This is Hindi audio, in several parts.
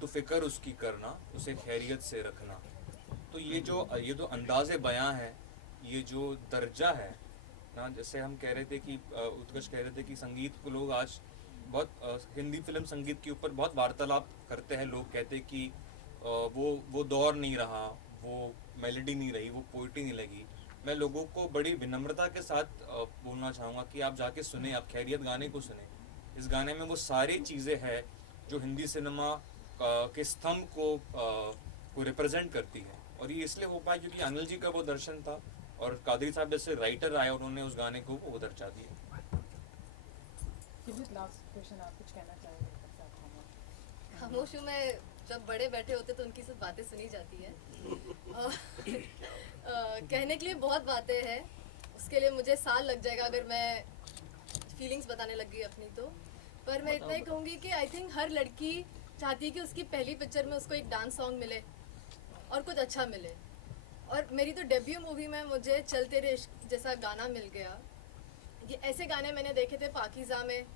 तो फिक्र उसकी करना, उसे खैरियत से रखना। तो ये जो अंदाज़े बयां है, ये जो दर्जा है ना, जैसे हम कह रहे थे कि उत्कर्ष कह रहे थे कि संगीत को लोग आज बहुत हिंदी फिल्म संगीत के ऊपर बहुत वार्तालाप करते हैं। लोग कहते हैं कि वो दौर नहीं रहा, वो मेलोडी नहीं रही, वो पोइट्री नहीं लगी। मैं लोगों को बड़ी विनम्रता के साथ बोलना चाहूँगा कि आप जाके सुने, आप खैरियत गाने को सुने। इस गाने में वो सारी चीज़ें हैं जो हिंदी सिनेमा के स्तंभ को रिप्रेजेंट करती है। और ये इसलिए हो पाया क्योंकि अनिल जी का वो दर्शन था और कादरी साहब जैसे राइटर आए, उन्होंने उस गाने को वो दर्जा दिया। लास्ट क्वेश्चन, आप कुछ कहना चाहेंगे? खामोश हूँ मैं, जब बड़े बैठे होते तो उनकी सब बातें सुनी जाती है। कहने के लिए बहुत बातें हैं, उसके लिए मुझे साल लग जाएगा अगर मैं फीलिंग्स बताने लगी अपनी तो। पर मैं इतना ही कहूँगी कि आई थिंक हर लड़की चाहती है कि उसकी पहली पिक्चर में उसको एक डांस सॉन्ग मिले और कुछ अच्छा मिले। और मेरी तो डेब्यू मूवी में मुझे चल तेरे इश्क जैसा गाना मिल गया। ये ऐसे गाने मैंने देखे थे पाकीज़ा में,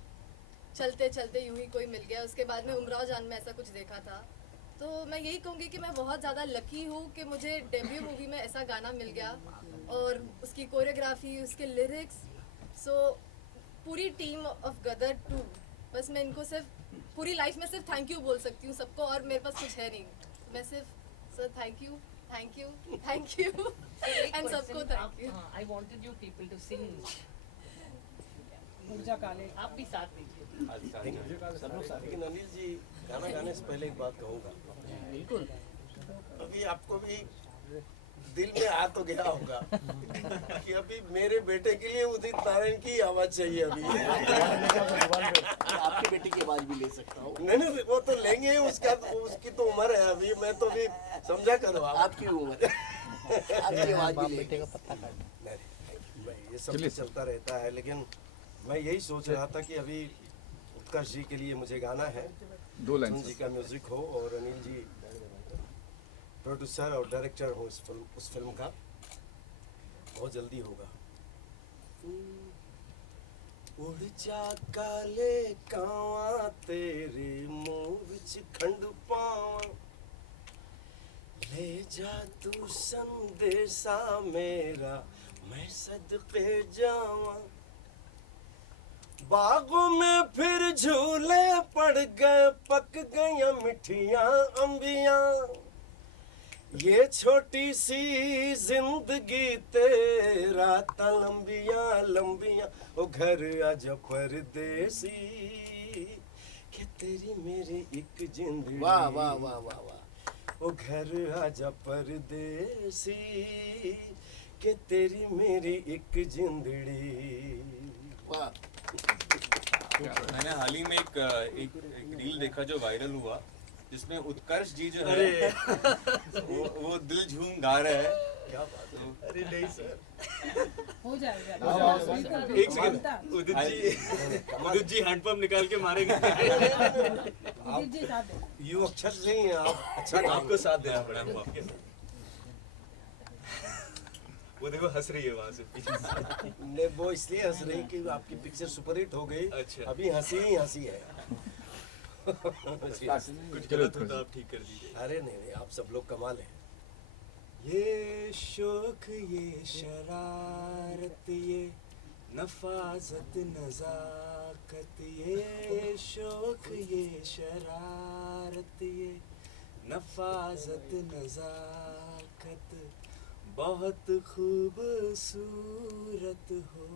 चलते चलते यूं ही कोई मिल गया। उसके बाद में उमराव जान में ऐसा कुछ देखा था। तो मैं यही कहूँगी कि मैं बहुत ज़्यादा लकी हूँ कि मुझे डेब्यू मूवी में ऐसा गाना मिल गया और उसकी कोरियोग्राफी, उसके लिरिक्स। सो पूरी टीम ऑफ गदर 2, बस मैं इनको सिर्फ पूरी लाइफ में सिर्फ थैंक यू बोल सकती हूँ सबको, और मेरे पास कुछ है नहीं। मैं सिर्फ sir thank you thank you thank you and सबको thank you. I wanted you people to sing. Urja Kale, आप भी साथ दीजिए। सब लोग साथ। लेकिन अनिल जी, गाना गाने से पहले एक बात कहूँगा। बिल्कुल। अभी आपको भी दिल में आ तो गया होगा कि अभी मेरे बेटे के लिए उदित नारायण की आवाज चाहिए। अभी आपकी बेटी की आवाज भी ले सकता हूँ। नहीं, वो तो लेंगे, उसकी तो उम्र है अभी। मैं तो भी समझा करो आपकी उम्र आपकी आवाज भी लेंगे। ये सब चलता रहता है। लेकिन मैं यही सोच रहा था कि अभी उत्कर्ष जी के लिए मुझे गाना है, 2 लाइन जी का म्यूजिक हो और अनिल जी प्रोड्यूसर और डायरेक्टर हो उस फिल्म का। बहुत जल्दी होगा। उड़ जा काले कावा तेरे मुंह विच खंड पावा, ले जा तू संदेशा मेरा मैं सदके जावा। बागों में फिर झूले पड़ गए, पक गई मिठियां अंबियां। ये छोटी सी जिंदगी तेरा ता लंबियां लंबियां। ओ घर आजा परदेसी कि तेरी मेरी एक जिंदगी। वाह वाह वाह वाह वाह। ओ घर आजा परदेसी कि तेरी मेरी एक जिंदड़ी। वाह। मैंने हाल ही में एक रील देखा जो वायरल हुआ, जिसमें उत्कर्ष जी जो है वो दिल झूम गा रहे हैं। क्या बात है। अरे नहीं सर, हो जाएगा। एक सेकंड, उदित जी हैंडपंप निकाल के मारेंगे। उदित जी साथ दो। यू अक्षर नहीं है आप। अच्छा, आपको साथ देना पड़ा वो आपके साथ। वो देखो हंस रही है वहाँ से पीछे। ने वो इसलिए हंस रही कि आपकी पिक्चर सुपरहिट हो गई। अच्छा। अभी हंसी ही हंसी है। कुछ गलत हो तो आप ठीक कर दीजिए। अरे नहीं, आप सब लोग कमाल हैं। ये शौक, ये शरारत, ये नफाजत नजाकत। ये शौक, ये शरारत, ये नफाजत नजाकत। बहुत खूबसूरत हो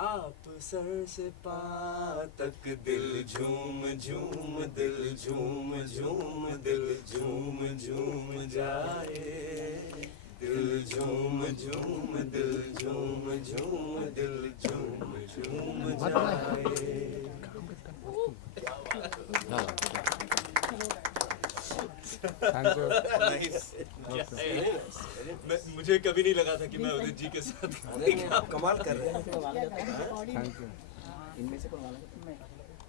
आप सर से पाँव तक। दिल झूम झूम, दिल झूम झूम, दिल झूम झूम जाए। दिल झूम झूम, दिल झूम झूम, दिल झूम झूम जाए। मुझे कभी नहीं लगा था कि मैं उदित जी के साथ। आप कमाल कर रहे हैं। इनमें से कौन?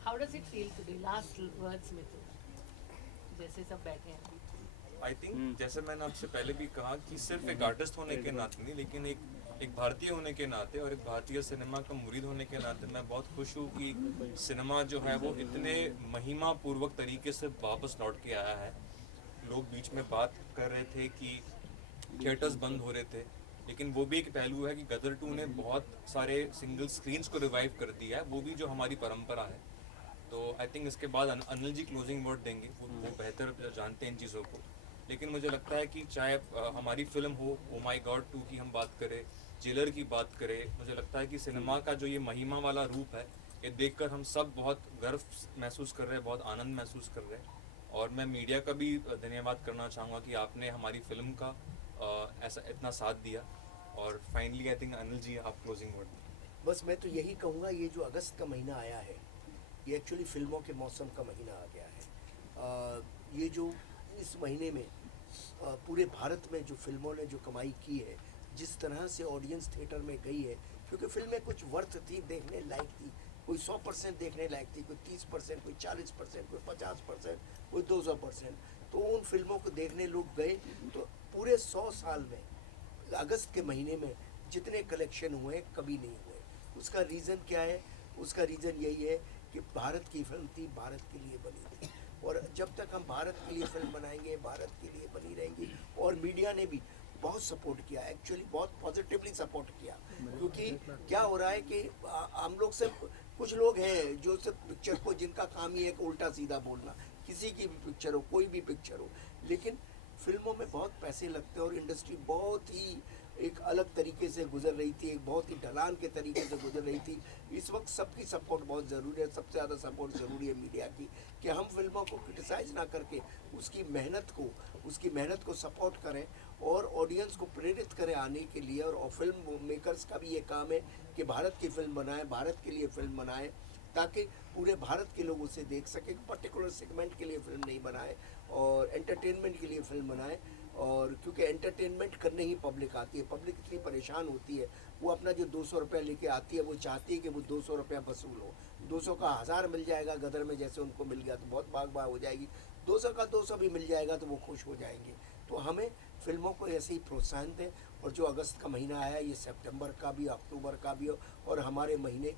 How does it feel to be last words में तो जैसे सब बैठे हैं अभी? आई थिंक जैसे मैंने आपसे पहले भी कहा कि सिर्फ एक आर्टिस्ट होने के नाते नहीं, लेकिन एक एक भारतीय होने के नाते और एक भारतीय सिनेमा का मुरीद होने के नाते मैं बहुत खुश हूँ कि सिनेमा जो है वो इतने महिमा पूर्वक तरीके से वापस लौट के आया है। लोग बीच में बात कर रहे थे कि थिएटर्स बंद हो रहे थे, लेकिन वो भी एक पहलू है कि गदर 2 ने बहुत सारे सिंगल स्क्रीन्स को रिवाइव कर दिया है, वो भी जो हमारी परंपरा है। तो आई थिंक इसके बाद अनिल जी क्लोजिंग वर्ड देंगे, वो बेहतर जानते हैं इन चीज़ों को। लेकिन मुझे लगता है कि चाहे हमारी फिल्म हो ओ माई गॉड 2 की हम बात करें, जेलर की बात करें, मुझे लगता है कि सिनेमा का जो ये महिमा वाला रूप है, ये देखकर हम सब बहुत गर्व महसूस कर रहे हैं, बहुत आनंद महसूस कर रहे हैं। और मैं मीडिया का भी धन्यवाद करना चाहूँगा कि आपने हमारी फिल्म का ऐसा इतना साथ दिया। और finally I think Anil ji आप क्लोजिंग वर्ड। बस मैं तो यही कहूँगा, ये जो अगस्त का महीना आया है, ये एक्चुअली फिल्मों के मौसम का महीना आ गया है। ये जो इस महीने में पूरे भारत में जो फिल्मों ने जो कमाई की है, जिस तरह से ऑडियंस थिएटर में गई है, क्योंकि फिल्में कुछ वर्थ थी, देखने लायक थी, कोई 100% देखने लायक थी, कोई 30%, कोई 40%, कोई 50%, कोई 200%। तो उन फिल्मों को देखने लोग गए, तो पूरे 100 साल में अगस्त के महीने में जितने कलेक्शन हुए कभी नहीं हुए। उसका रीज़न क्या है? उसका रीज़न यही है कि भारत की फिल्म थी, भारत के लिए बनी थी, और जब तक हम भारत के लिए फिल्म बनाएंगे, भारत के लिए बनी रहेंगी। और मीडिया ने भी बहुत सपोर्ट किया, एक्चुअली बहुत पॉजिटिवली सपोर्ट किया, क्योंकि क्या हो रहा है कि हम लोग से कुछ लोग हैं जो सिर्फ पिक्चर को, जिनका काम ही है कि उल्टा सीधा बोलना, किसी की भी पिक्चर हो, कोई भी पिक्चर हो, लेकिन फिल्मों में बहुत पैसे लगते हैं और इंडस्ट्री बहुत ही एक अलग तरीके से गुजर रही थी, एक बहुत ही ढलान के तरीके से गुजर रही थी। इस वक्त सबकी सपोर्ट बहुत ज़रूरी है, सबसे ज़्यादा सपोर्ट ज़रूरी है मीडिया की, कि हम फिल्मों को क्रिटिसाइज़ ना करके उसकी मेहनत को सपोर्ट करें और ऑडियंस को प्रेरित करें आने के लिए। और फिल्म मेकर्स का भी ये काम है कि भारत की फिल्म बनाएं, भारत के लिए फिल्म बनाएं, ताकि पूरे भारत के लोग उसे देख सकें। पर्टिकुलर सेगमेंट के लिए फिल्म नहीं बनाए और एंटरटेनमेंट के लिए फिल्म बनाए। और क्योंकि एंटरटेनमेंट करने ही पब्लिक आती है, पब्लिक इतनी परेशान होती है, वो अपना जो 200 रुपया लेके आती है, वो चाहती है कि वो 200 रुपया वसूल हो। 200 का 1000 मिल जाएगा गदर में, जैसे उनको मिल गया तो बहुत भाग हो जाएगी। 200 का 200 भी मिल जाएगा तो वो खुश हो जाएंगे। तो हमें फिल्मों को ऐसे ही प्रोत्साहन दें। और जो अगस्त का महीना आया, ये सितंबर का भी, अक्टूबर का भी हो, और हमारे महीने,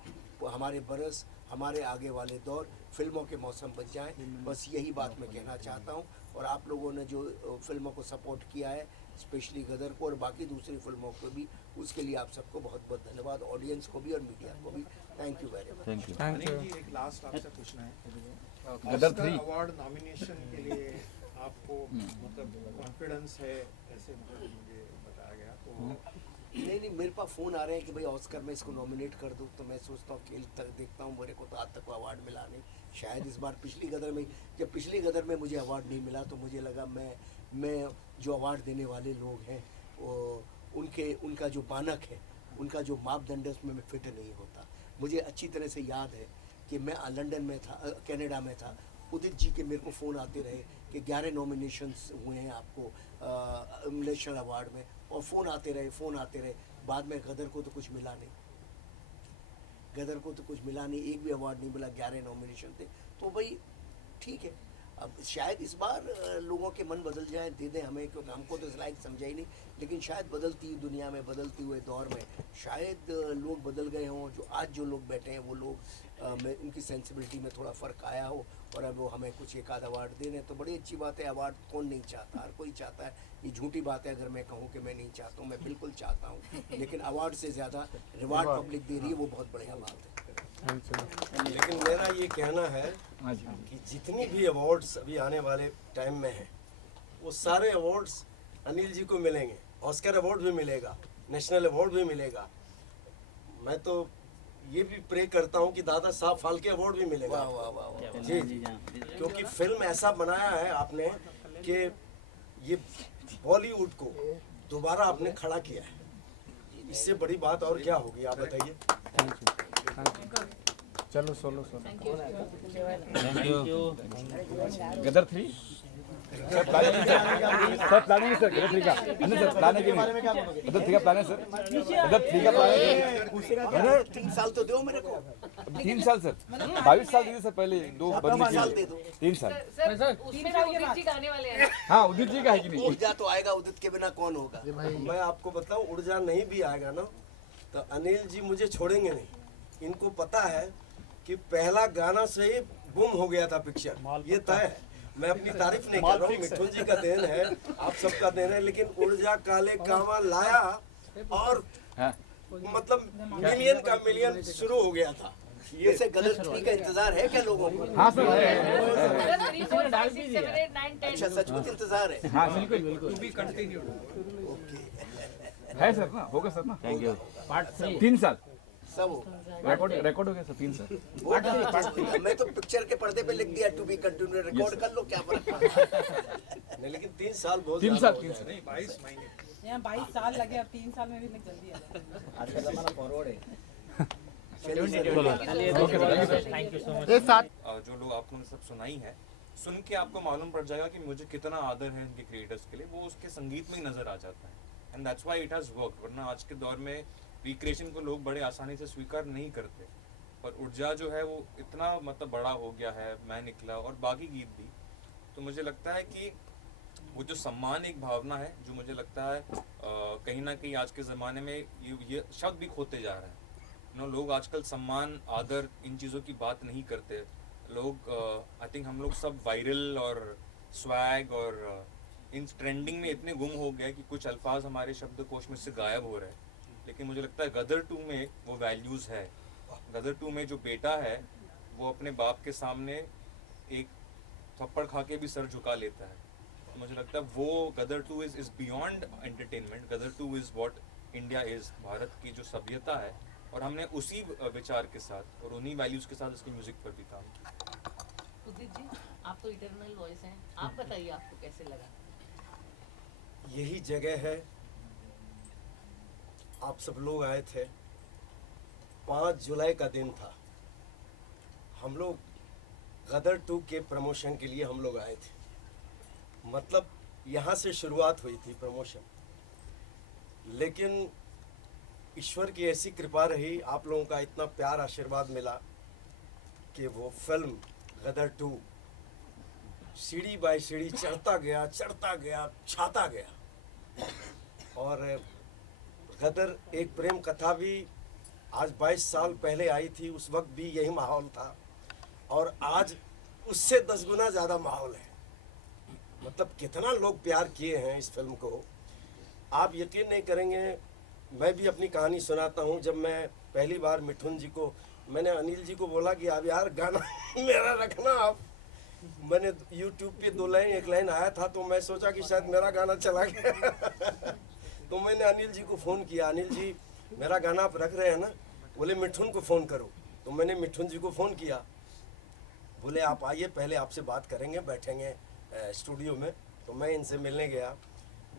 हमारे बरस, हमारे आगे वाले दौर फिल्मों के मौसम बन जाएं। बस यही बात मैं कहना चाहता हूं। और आप लोगों ने जो फिल्मों को सपोर्ट किया है, स्पेशली गदर को और बाकी दूसरी फिल्मों को भी, उसके लिए आप सबको बहुत बहुत धन्यवाद, ऑडियंस को भी और मीडिया को भी। Thank you very much. Anil ji, एक लास्ट आपसे पूछना है, गदर ऑस्कर 3 अवार्ड नॉमिनेशन के लिए आपको मतलब कॉन्फिडेंस है, ऐसे मतलब मुझे बताया गया। तो नहीं, मेरे पास फ़ोन आ रहे हैं कि भाई ऑस्कर में इसको नॉमिनेट कर दूँ, तो मैं सोचता हूँ खेल तक देखता हूँ, मेरे को तो आज तक अवार्ड मिला नहीं। शायद इस बार पिछली गदर में, जब पिछली गदर में मुझे अवार्ड नहीं मिला, तो मुझे लगा मैं जो अवार्ड देने वाले लोग हैं, वो उनका जो मानक है, उनका जो मापदंड है, उसमें मैं फिट नहीं होता। मुझे अच्छी तरह से याद है कि मैं लंदन में था, कनाडा में था, उदित जी के मेरे को फ़ोन आते रहे कि 11 नॉमिनेशंस हुए हैं आपको नेशनल अवार्ड में, और फ़ोन आते रहे। बाद में गदर को तो कुछ मिला नहीं, एक भी अवार्ड नहीं मिला, 11 नॉमिनेशन थे। तो भाई ठीक है, अब शायद इस बार लोगों के मन बदल जाए, दे दें हमें, क्योंकि हमको तो इस लायक समझा ही नहीं। लेकिन शायद बदलती दुनिया में, बदलते हुए दौर में शायद लोग बदल गए हों। जो आज जो लोग बैठे हैं, वो लोग में उनकी सेंसिबिलिटी में थोड़ा फ़र्क आया हो, और अब वो हमें कुछ एक आध अवार्ड दे रहे हैं, तो बड़ी अच्छी बात है। अवार्ड कौन नहीं चाहता, हर कोई चाहता है। ये झूठी बात है अगर मैं कहूँ कि मैं नहीं चाहता हूँ, मैं बिल्कुल चाहता हूँ। लेकिन अवार्ड से ज़्यादा रिवार्ड पब्लिक दे रही है, वो बहुत बढ़िया बात है। लेकिन मेरा ये कहना है कि जितनी भी अवार्ड्स अभी आने वाले टाइम में हैं, वो सारे अवार्ड्स अनिल जी को मिलेंगे। ऑस्कर अवार्ड भी मिलेगा, नेशनल अवार्ड भी मिलेगा। मैं तो ये भी प्रे करता हूँ कि दादा साहब फाल्के अवार्ड भी मिलेगा। वाह वाह वाह। जी, क्योंकि फिल्म ऐसा बनाया है आपने कि ये बॉलीवुड को दोबारा आपने खड़ा किया है। इससे बड़ी बात और क्या होगी, आप बताइए। चलो सोलो thank you. Gadar 3 sir planning है सर गदर 3 का अंदर सर प्लान है कि नहीं गदर 3 का प्लान है सर गदर 3 का प्लान है अरे 3 साल तो दो मेरे को। 3 साल सर 22 साल दिए सर पहले 2 बनने के साल लिए दे दो। 3 साल सर उसमें भी उदित जी गाने वाले हैं। हाँ उदित जी का है कि नहीं ऊर्जा तो आएगा, उदित के बिना कौन होगा। मैं आपको बताऊं, ऊर्जा नहीं भी आएगा ना तो अनिल जी मुझे छोड़ेंगे नहीं। इनको पता है कि पहला गाना से ही बूम हो गया था पिक्चर, ये तय है। मैं अपनी तारीफ नहीं कर रहा हूँ, मिठुन जी का देन है, आप सबका देन है, लेकिन ऊर्जा काले कामा लाया और हाँ मतलब मिलियन का मिलियन शुरू हो गया था। ये से गलत थ्री का इंतजार है क्या लोगों को? हाँ सर सर 3 4 5 6 7 8 9 10 अच्छा सचमुच इंतजार है। हाँ बिल्कुल बिल्कुल है सर ना होगा सर ना थैंक यू 3 साल सब होगा। रिकॉर्ड हो गया सर 3 साल वो मैं तो पिक्चर के पर्दे पे लिख दिया टू बी कंटिन्यू, रिकॉर्ड कर लो क्या फर्क पड़ता। नहीं लेकिन 3 साल बहुत 3 ज्यादा साल हो 3 गया। साल नहीं 22 महीने यहाँ 22 साल लगे, अब 3 साल में भी मैं जल्दी आ जाऊँ। जो लोग आपने सब सुनाई है सुन के आपको मालूम पड़ जाएगा कि मुझे कितना आदर है इनके क्रिएटर्स के लिए, वो उसके संगीत में ही नजर आ जाता है and that's why it has worked. वरना आज के दौर में रिक्रिएशन को लोग बड़े आसानी से स्वीकार नहीं करते, पर ऊर्जा जो है वो इतना मतलब बड़ा हो गया है, मैं निकला और बाकी गीत भी। तो मुझे लगता है कि वो जो सम्मान एक भावना है जो मुझे लगता है कहीं ना कहीं आज के ज़माने में ये शब्द भी खोते जा रहे हैं। लोग आजकल सम्मान आदर इन चीज़ों की बात नहीं करते। लोग आई थिंक हम लोग सब वायरल और स्वैग और इन ट्रेंडिंग में इतने गुम हो गए कि कुछ अल्फाज हमारे शब्दकोश में से गायब हो रहे हैं। लेकिन मुझे लगता है गदर 2 में वो वैल्यूज़ है। गदर 2 में जो बेटा है वो अपने बाप के सामने एक थप्पड़ खा के भी सर झुका लेता है। तो मुझे लगता है वो Gadar 2 is beyond entertainment. Gadar 2 is what India is, Bharat की जो सभ्यता है, और हमने उसी विचार के साथ और उन्हीं वैल्यूज़ के साथ इसके म्यूज़िक पर भी काम किया। उदित जी आप तो इटर्नल वॉइस हैं, आप बताइए आपको कैसे लगा? यही जगह है, आप सब लोग आए थे, 5 जुलाई का दिन था। हम लोग गदर 2 के प्रमोशन के लिए हम लोग आए थे, मतलब यहाँ से शुरुआत हुई थी प्रमोशन। लेकिन ईश्वर की ऐसी कृपा रही, आप लोगों का इतना प्यार आशीर्वाद मिला कि वो फिल्म गदर 2 सीढ़ी बाय सीढ़ी चढ़ता गया, छाता गया। और गदर एक प्रेम कथा भी आज 22 साल पहले आई थी, उस वक्त भी यही माहौल था और आज उससे 10 गुना ज़्यादा माहौल है। मतलब कितना लोग प्यार किए हैं इस फिल्म को, आप यकीन नहीं करेंगे। मैं भी अपनी कहानी सुनाता हूँ। जब मैं पहली बार मिठुन जी को, मैंने अनिल जी को बोला कि अब यार गाना मेरा रखना आप। मैंने YouTube पे 2 लाइन 1 लाइन आया था तो मैं सोचा कि शायद मेरा गाना चला गया तो मैंने अनिल जी को फ़ोन किया, अनिल जी मेरा गाना आप रख रहे हैं ना? बोले मिठुन को फ़ोन करो। तो मैंने मिठुन जी को फ़ोन किया, बोले आप आइए, पहले आपसे बात करेंगे, बैठेंगे स्टूडियो में। तो मैं इनसे मिलने गया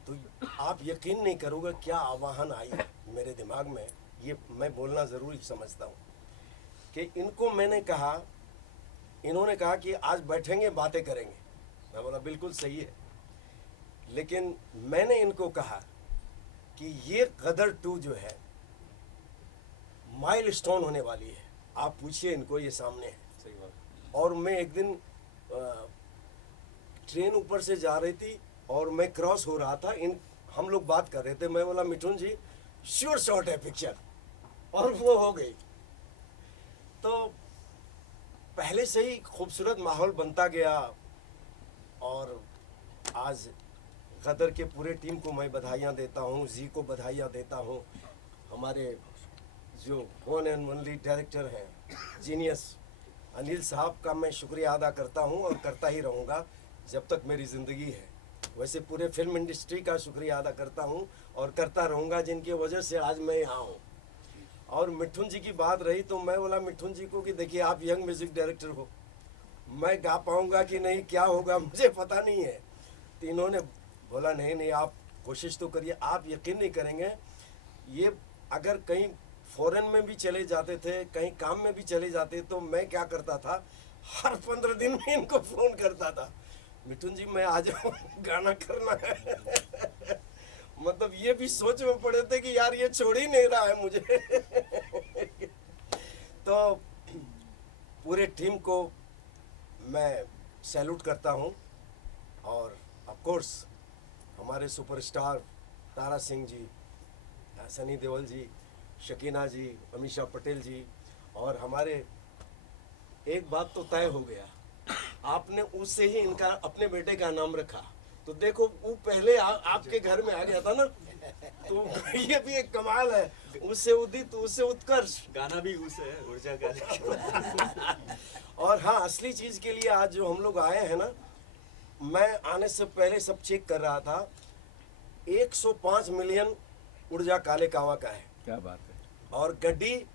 तो आप यकीन नहीं करोगे क्या आवाहन आई मेरे दिमाग में। ये मैं बोलना ज़रूरी समझता हूँ कि इनको मैंने कहा, इन्होंने कहा कि आज बैठेंगे बातें करेंगे। मैं बोला बिल्कुल सही है। लेकिन मैंने इनको कहा कि ये गदर 2 जो है माइलस्टोन होने वाली है। आप पूछिए इनको, ये सामने है। सही बात। और मैं एक दिन ट्रेन ऊपर से जा रही थी और मैं क्रॉस हो रहा था, हम लोग बात कर रहे थे। मैं बोला मिठुन जी श्योर शॉट है पिक्चर, और वो हो गई। तो पहले से ही खूबसूरत माहौल बनता गया और आज गदर के पूरे टीम को मैं बधाइयाँ देता हूँ, जी को बधाइयाँ देता हूँ। हमारे जो वन एंड ओनली डायरेक्टर हैं, जीनियस अनिल साहब का मैं शुक्रिया अदा करता हूँ और करता ही रहूँगा जब तक मेरी ज़िंदगी है। वैसे पूरे फिल्म इंडस्ट्री का शुक्रिया अदा करता हूँ और करता रहूँगा, जिनकी वजह से आज मैं यहाँ हूँ। और मिठुन जी की बात रही तो मैं बोला मिठुन जी को कि देखिए आप यंग म्यूज़िक डायरेक्टर हो, मैं गा पाऊँगा कि नहीं, क्या होगा मुझे पता नहीं है। तो इन्होंने बोला नहीं नहीं आप कोशिश तो करिए। आप यकीन नहीं करेंगे, ये अगर कहीं फॉरेन में भी चले जाते थे, कहीं काम में भी चले जाते, तो मैं क्या करता था, हर 15 दिन में इनको फ़ोन करता था। मिथुन जी मैं आ जाऊं गाना करना है। मतलब ये भी सोच में पड़े थे कि यार ये छोड़ ही नहीं रहा है मुझे। तो पूरे टीम को मैं सैल्यूट करता हूं और ऑफ कोर्स हमारे सुपरस्टार तारा सिंह जी, सनी देओल जी, शकीना जी, अमीषा पटेल जी, और हमारे एक बात तो तय हो गया, आपने उससे ही इनका अपने बेटे का नाम रखा। तो देखो वो पहले आपके घर में आ गया था ना, तो ये भी एक कमाल है। उससे उदित, उससे उत्कर्ष, गाना भी उस है ऊर्जा का। और हाँ, असली चीज के लिए आज जो हम लोग आए हैं ना, मैं आने से पहले सब चेक कर रहा था, 105 मिलियन ऊर्जा काले कावा का है, क्या बात है, और गड्डी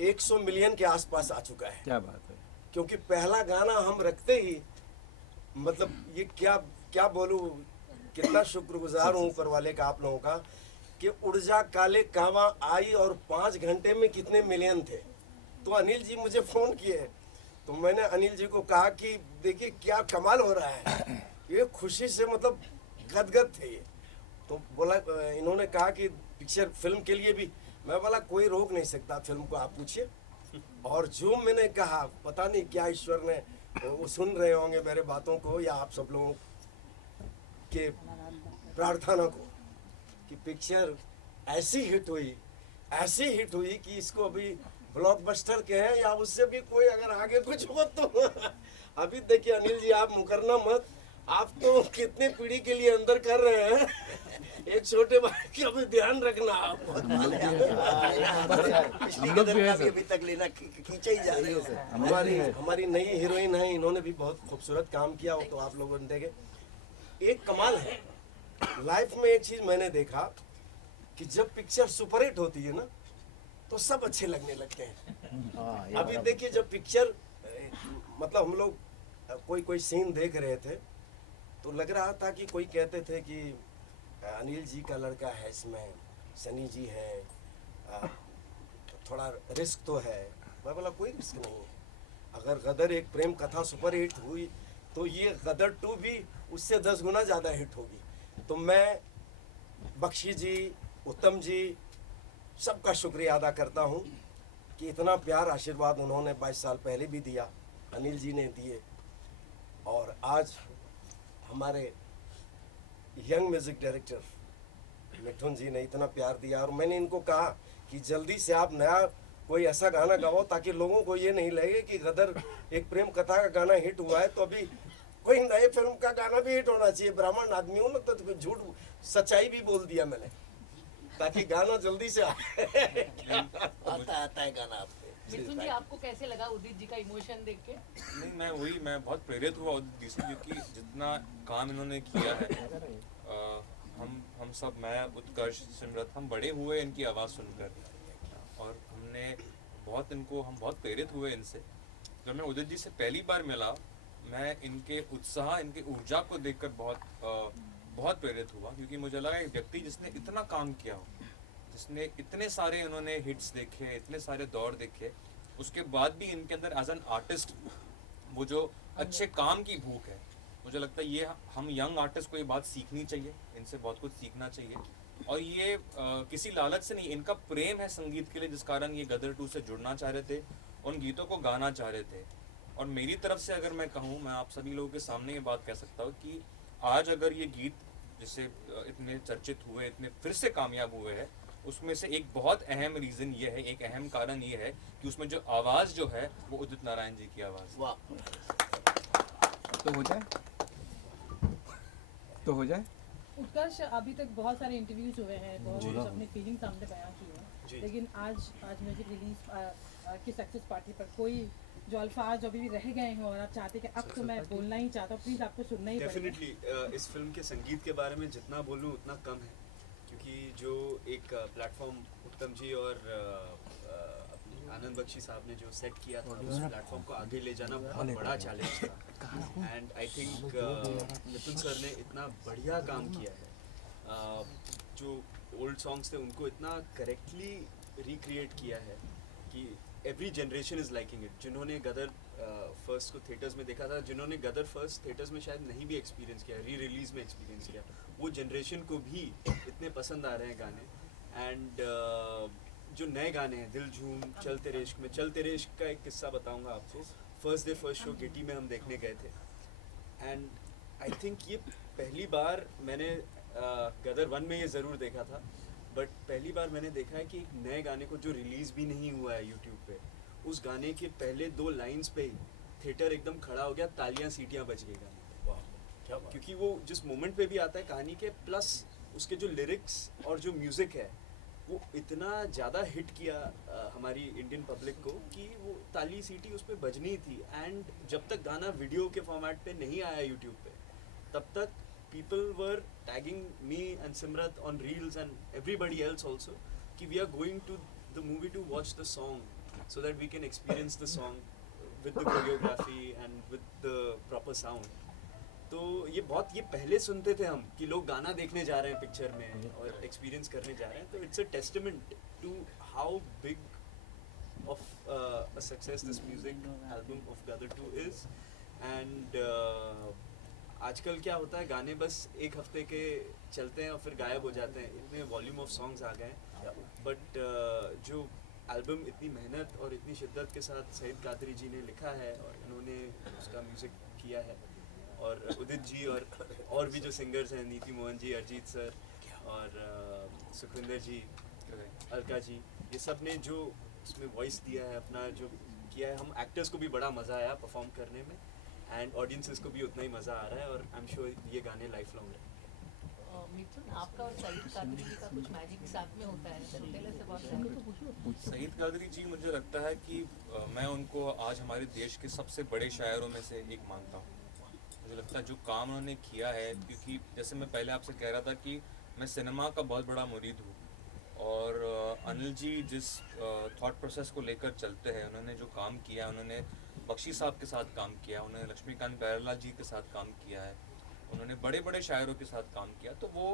100 मिलियन के आसपास आ चुका है। क्या बात है। क्योंकि पहला गाना हम रखते ही, मतलब ये क्या क्या बोलूं, कितना शुक्रगुजार हूं ऊपर वाले का, आप लोगों का, कि ऊर्जा काले कावा आई और 5 घंटे में कितने मिलियन थे। तो अनिल जी मुझे फोन किए, तो मैंने अनिल जी को कहा कि देखिए क्या कमाल हो रहा है, ये खुशी से मतलब गदगद थे ये। तो बोला, इन्होंने कहा कि पिक्चर फिल्म के लिए भी, मैं बोला कोई रोक नहीं सकता फिल्म को, आप पूछिए। और जो मैंने कहा, पता नहीं क्या ईश्वर ने, वो सुन रहे होंगे मेरे बातों को या आप सब लोगों के प्रार्थना को, कि पिक्चर ऐसी हिट हुई कि इसको अभी ब्लॉकबस्टर के हैं या उससे भी कोई अगर आगे कुछ हो तो अभी देखिए अनिल जी, आप मुकरना मत, आप तो कितने पीढ़ी के लिए अंदर कर रहे हैं, एक छोटे भाई का भी ध्यान रखना आप। अभी तक लेना खींचे ही जा रही है। हमारी नई हीरोइन है, इन्होंने भी बहुत खूबसूरत काम किया हो, तो आप लोगों ने देखे। एक कमाल है लाइफ में, एक चीज मैंने देखा कि जब पिक्चर सुपरहिट होती है ना, तो सब अच्छे लगने लगते हैं। अभी देखिए, जब पिक्चर मतलब हम लोग कोई सीन देख रहे थे, तो लग रहा था कि कोई कहते थे कि अनिल जी का लड़का है इसमें, सनी जी हैं, थोड़ा रिस्क तो है। मैं बोला कोई रिस्क नहीं है। अगर गदर एक प्रेम कथा सुपर हिट हुई, तो ये गदर 2 भी उससे 10 गुना ज़्यादा हिट होगी। तो मैं बख्शी जी, उत्तम जी, सबका शुक्रिया अदा करता हूँ कि इतना प्यार आशीर्वाद उन्होंने 22 साल पहले भी दिया, अनिल जी ने दिए, और आज हमारे यंग म्यूजिक डायरेक्टर मिथुन जी ने इतना प्यार दिया। और मैंने इनको कहा कि जल्दी से आप नया कोई ऐसा गाना गाओ ताकि लोगों को ये नहीं लगे कि गदर एक प्रेम कथा का गाना हिट हुआ है, तो अभी कोई नए फिल्म का गाना भी हिट होना चाहिए। ब्राह्मण आदमी हूँ ना, तो झूठ सच्चाई भी बोल दिया मैंने, ताकि गाना जल्दी से आए। आता है गाना आपको। मिथुन जी, आपको कैसे लगा उदित जी का इमोशन देख के? नहीं, मैं बहुत प्रेरित हुआ उदित जी से, क्योंकि जितना काम इन्होंने किया है, हम सब, मैं, उत्कर्ष, सिमरत, हम बड़े हुए इनकी आवाज़ सुनकर, और हम बहुत प्रेरित हुए इनसे। जब मैं उदित जी से पहली बार मिला, मैं इनके उत्साह, इनकी ऊर्जा को देखकर बहुत प्रेरित हुआ, क्योंकि मुझे लगा एक व्यक्ति जिसने इतना काम किया हो, जिसने इतने सारे इन्होंने हिट्स देखे, इतने सारे दौर देखे, उसके बाद भी इनके अंदर एज एन आर्टिस्ट वो जो अच्छे काम की भूख है, मुझे लगता है ये हम यंग आर्टिस्ट को ये बात सीखनी चाहिए, इनसे बहुत कुछ सीखना चाहिए। और ये किसी लालच से नहीं, इनका प्रेम है संगीत के लिए, जिस कारण ये गदर 2 से जुड़ना चाह रहे थे, उन गीतों को गाना चाह रहे थे। और मेरी तरफ से अगर मैं कहूँ, मैं आप सभी लोगों के सामने ये बात कह सकता हूँ कि आज अगर ये गीत जिससे इतने चर्चित हुए, इतने फिर से कामयाब हुए हैं, उसमें से एक बहुत अहम रीज़न ये है, एक अहम कारण ये है कि उसमें जो आवाज़ जो है वो उदित नारायण जी की आवाज़। वाह। तो हो जाए। उत्कर्ष, अभी तक बहुत सारे इंटरव्यूज हुए हैं, बहुत कुछ अपनी फीलिंग सामने बयां की है, लेकिन आज म्यूजिक रिलीज की सक्सेस पार्टी पर कोई जो अल्फाज अभी भी रह गए हैं और आप चाहते कि अब तो मैं बोलना ही चाहता हूँ, प्लीज़ आपको सुनना ही पड़ेगा। डेफिनेटली इस फिल्म के संगीत के बारे में जितना बोलूँ उतना कम है, क्योंकि जो एक प्लेटफॉर्म उत्तम जी और आनंद बख्शी साहब ने जो सेट किया था, उस प्लेटफॉर्म को आगे ले जाना बहुत बड़ा चैलेंज था। And I think Mithun sir ने इतना बढ़िया काम किया है, जो ओल्ड सॉन्ग्स थे उनको इतना करेक्टली रिक्रिएट किया है कि every generation is liking it. जिन्होंने गदर फर्स्ट को थिएटर्स में देखा था, जिन्होंने गदर फर्स्ट थिएटर्स में शायद नहीं भी एक्सपीरियंस किया, री रिलीज में एक्सपीरियंस किया, वो जनरेशन को भी इतने पसंद आ रहे हैं गाने. एंड जो नए गाने हैं, दिल झूम, चल तेरे इश्क में, चल तेरे इश्क का एक किस्सा बताऊंगा आपको. फर्स्ट डे फर्स्ट शो गिटी में हम देखने गए थे. एंड आई थिंक ये पहली बार मैंने गदर 1 में ये ज़रूर देखा था, बट पहली बार मैंने देखा है कि एक नए गाने को जो रिलीज़ भी नहीं हुआ है यूट्यूब पे, उस गाने के पहले 2 लाइंस पे ही थिएटर एकदम खड़ा हो गया, तालियां सीटियां बज गई गाने. क्या बात। क्योंकि वो जिस मोमेंट पे भी आता है कहानी के, प्लस उसके जो लिरिक्स और जो म्यूज़िक है वो इतना ज़्यादा हिट किया हमारी इंडियन पब्लिक को कि वो ताली सीटी उस पर बजनी थी. एंड जब तक गाना वीडियो के फॉर्मेट पे नहीं आया यूट्यूब पे, तब तक people were tagging me and Simrat on reels and everybody else also कि we are going to the movie to watch the song so that we can experience the song with the choreography and with the proper sound. तो ये पहले सुनते थे हम कि लोग गाना देखने जा रहे हैं पिक्चर में और एक्सपीरियंस करने जा रहे हैं. तो it's a testament to how big of a success this music album of Gadar 2 is. And आजकल क्या होता है, गाने बस एक हफ्ते के चलते हैं और फिर गायब हो जाते हैं, इतने वॉल्यूम ऑफ सॉन्ग्स आ गए हैं. बट जो एल्बम इतनी मेहनत और इतनी शिद्दत के साथ सईद कादरी जी ने लिखा है और इन्होंने उसका म्यूज़िक किया है, और उदित जी और भी जो सिंगर्स हैं, नीति मोहन जी, अरिजीत सर और सुखविंदर जी, अलका जी, ये सब ने जो उसमें वॉइस दिया है, अपना जो किया है, हम एक्टर्स को भी बड़ा मज़ा आया परफॉर्म करने में, एंड ऑडियंसेस को भी उतना ही मज़ा आ रहा है. और आई एम श्योर ये गाने लाइफ लॉन्ग रहेंगे. मिथुन, आपका और सईद कादरी जी का कुछ मैजिक साथ में होता है, पहले से बहुत सईद कादरी जी, मुझे लगता है कि मैं उनको आज हमारे देश के सबसे बड़े शायरों में से एक मानता हूँ. मुझे लगता है जो काम उन्होंने किया है, क्योंकि जैसे मैं पहले आपसे कह रहा था कि मैं सिनेमा का बहुत बड़ा मुरीद हूँ, और अनिल जी जिस थॉट प्रोसेस को लेकर चलते हैं, उन्होंने जो काम किया है, उन्होंने बख्शी साहब के साथ काम किया, उन्होंने लक्ष्मीकांत प्यारेलाल जी के साथ काम किया है, उन्होंने बड़े बड़े शायरों के साथ काम किया. तो वो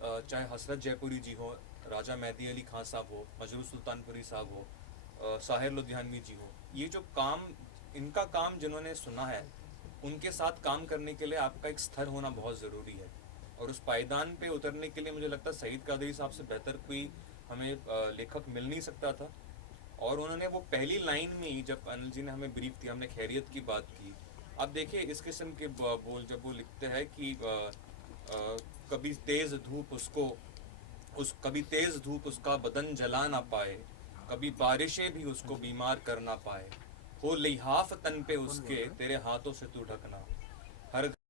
चाहे हसरत जयपुरी जी हो, राजा मेहदी अली खान साहब हो, मजरूर सुल्तानपुरी साहब हो, साहिर लुधियानवी जी हो, ये जो काम, इनका काम जिन्होंने सुना है, उनके साथ काम करने के लिए आपका एक स्तर होना बहुत ज़रूरी है. और उस पायदान पे उतरने के लिए मुझे लगता है सईद कादरी साहब से बेहतर कोई हमें लेखक मिल नहीं सकता था. और उन्होंने वो पहली लाइन में ही, जब अनिल जी ने हमें ब्रीफ किया, हमने खैरियत की बात की, अब देखिए इस किस्म के बोल जब वो लिखते हैं कि कभी तेज़ धूप उसका बदन जला ना पाए, कभी बारिशें भी उसको बीमार कर ना पाए, हो लिहाफ तन पे उसके तेरे हाथों से तू ढकना.